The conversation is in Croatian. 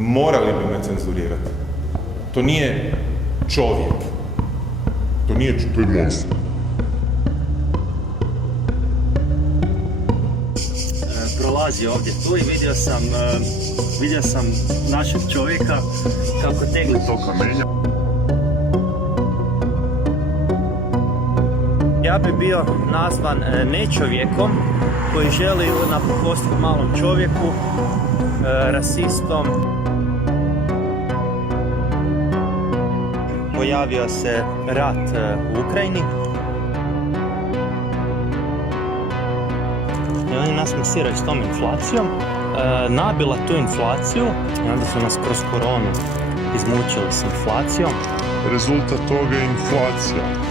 morali bi me cenzurirati. To nije čovjek. To je monster. Prolazi ovdje tu i vidio sam našeg čovjeka kako tegli to kamenja. Ja bi bio nazvan nečovjekom koji želi napakostiti malom čovjeku, rasistom. Pojavio se rat u Ukrajini. I oni nas masiraju s tom inflacijom, nabila tu inflaciju i onda su nas kroz koronu izmučili s inflacijom. Rezultat toga je inflacija.